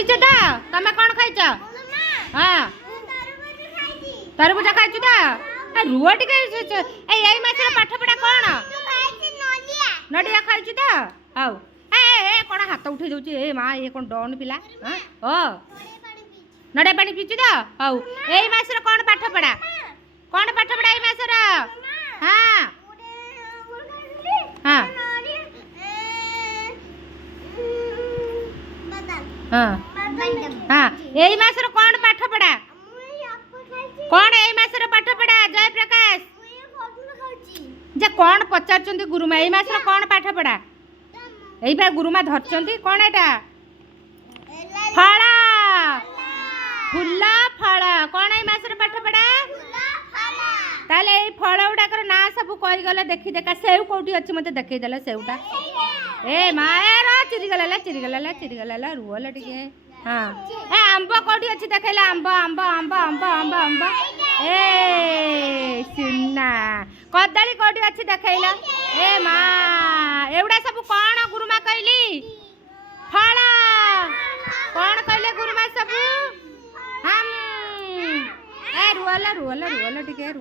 तमे कौन खाइछ? हाँ तरबूजा खाइछु ता रुआ टिके एई मासर पाठ पढ़ा कौन? नडिया खाइछु ता हाउ ए कौन हाथ उठे दउची ए मां ये कौन डॉन पिला? हां ओ नडिया पानी पीछु ता हाउ एई मासर कौन पाठ पढ़ा? कौन पाठ पढ़ा एई मासर? हां हां हां हां एई मासर कौन पाठ पढ़ा? कौन एई मासर पाठ पढ़ा? जय प्रकाश जे कौन पचारचंदी गुरुमा एई मासर कौन पाठ पढ़ा? एई बा गुरुमा धरचंदी कौन एटा? फल फूल फल कौन एई मासर पाठ पढ़ा? ताले एई फल उडाकर ना सब कहि गले देखि देखा सेउ कोठी अछि मते देखै देला सेउटा ए मायरा चिरी गला रुवला टिके हां ए आंबा कोठी अछि देखैला आंबा आंबा आंबा आंबा आंबा आंबा ए सुन्ना कदली कोठी अछि देखैला ए मा एउडा सब कोन गुरुमा कहली? फल कोन कहले गुरुमा सब? हम ए रुवला टिके